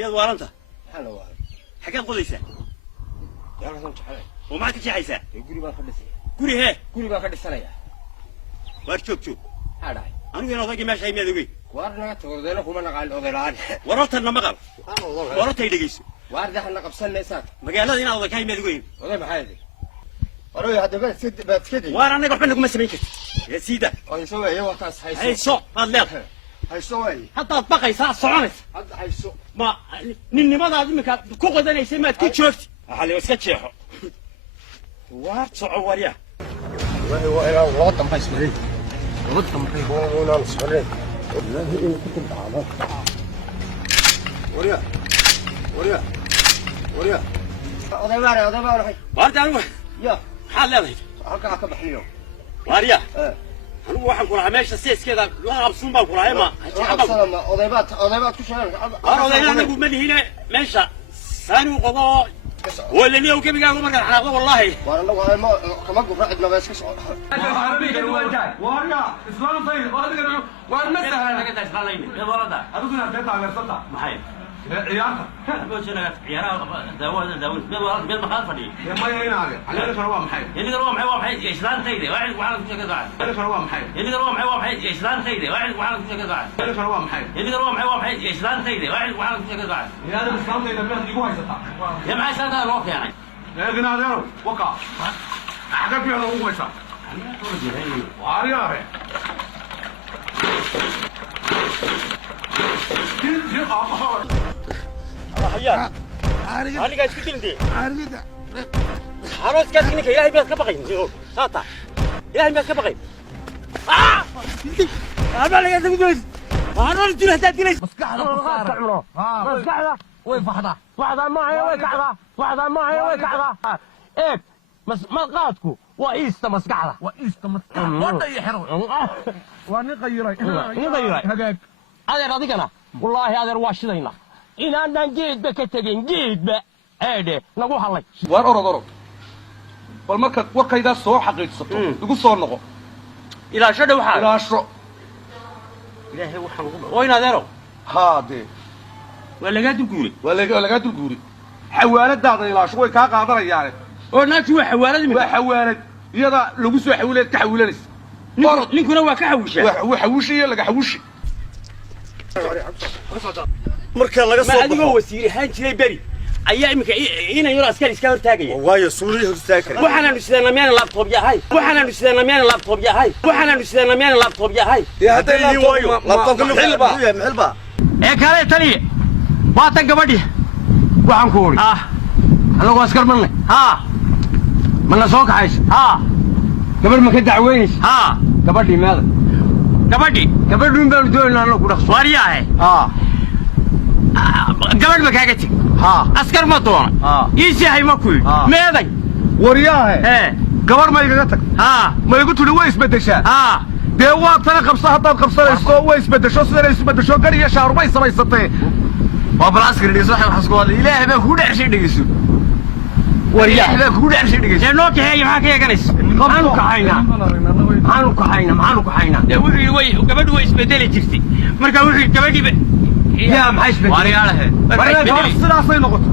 يا وارنتا حنا وارن حكى قوليسه يا رسول الله وما تجيحيسه يقولي ما خدسي قولي هي قولي ما خدسنايا وارشوف شوف هذا انا وين اضاقي ماشي هي ميدوي وارنا تودينا كما نقال اوديلان ورتنا مقال ورتay dhageyso waarda xana qabsanaysaa magaalada inaad wada ka meedweyn oday maxay tahay waroy hadda baad iskadi waan anaga waxba nagu ma sameyn kartid ya siida ay soo way waqtaas hayso aad leedahay hayso way hadda baqaysaa soconaysa hadda hayso ma ninnimadaad imika ku qodanaysa maad ku joogti xalay iska jeexo waar soco wariya waa loo dambaysay loo dambaysay oo socday والله إيه كنت بعض وريا وريا وريا أضيع باري هاي وارد أنا يا حال هذا هلك أكبر حنيو واريا أنا واحد كل عماش السيس كذا لا أبصم بقول هاي ما أضيبات كل شيء أنا أضيع أنا أقول من هنا ماشى ثاني قضاء ولا اليوم كيف قالوا مرة حلاقة والله والله ما كمان قفرة عندنا بس كسر واريا إسلام طيب وهذا وأنا سهل أنا كنت أسألين يا ولد أبونا بيت على السلطة محي عيارته بس أنا عيارة داود بيل مخالفني ما يهين عليه كروا محي اللي قالوا محي إسلام طيب واحد وعلى كل كذا اللي كروا محي اللي قالوا محي إسلام طيب واحد وعلى كل كذا اللي كروا محي اللي قالوا محي إسلام طيب واحد وعلى كل كذا يا هذا الإسلام طيب بيت يجوا يسطا يا معي سنة الوقت يعني لكن هذا وقع أحد فيه هو يسطا واريا حياك أنا قاعد تقول دي حراس كاتني كي ياهي بس كبقين ساتا ياهي بس كبقين أنا اللي قاعد تقول أنا اللي تقول هذا تقول مسكحة وين فحضة فحضة معي وين كعضة فحضة معي وين كعضة إيه مسقاتكو وإيست مسكحة وأنت يحرم ونغيري هجاك هذا راضيك أنا والله هذا رواشدينا إن أنا جيد بكتجين جيد ب هذا نقول حلي ورا bal marka warkayda soo xaqiiqsato ugu soo noqo إلى شد وحال ila ashro إلهي وحال وين هذا haade ولا قاعد تقولي laga dul guuri xawaaladaada ila ashro way ka qaadanayaan وناس هو حوالد waa xawaalad iyada lagu soo xawilay ka xawilanaysa ninkuna waa ka xawisha waa xawishi laga xawishi marka laga soo baxo wasiir ahaan jiray bari ayaa imika inay yar askari iska hortaagay waayo suuliyo hortaagay waxaan nusidana meel laptop yahay waxaan nusidana meel laptop yahay waxaan nusidana meel laptop yahay ya haday waayo laptopka maxilba ee kale taliye waatan gabadhi waxaan ku ori anagu askar manay mana soo kaxays gabadh ma ka dacweynays gabadhi meeda gabadhu baan doonaa inaan ku dhaqso wariyahay gabadh ma kaaga tag askar ma doona ii sihay ma ku meeday wariyaahe gabar ma igaga tag ma igu tuli way isbedeshaa dee waa tana qabsa haddaad qabsanayso way isbedesho sidan isbedesho gar iyo shaarubay samaysatee waa bal askari dhigeyso waxay xasku wada ilaahay baa ku dhacshay dhigeyso wariyaahe baa ku dhacshay dhigeyso ee noo kaxeeyo maxaa ka yeeganayso maxaanu kaxaynaa dee wuxuu way gabadhu way isbedeli jirtay marka wuxuu gabadhiiba yaa maxay isbedeli wariyaahe sidaasay noqoto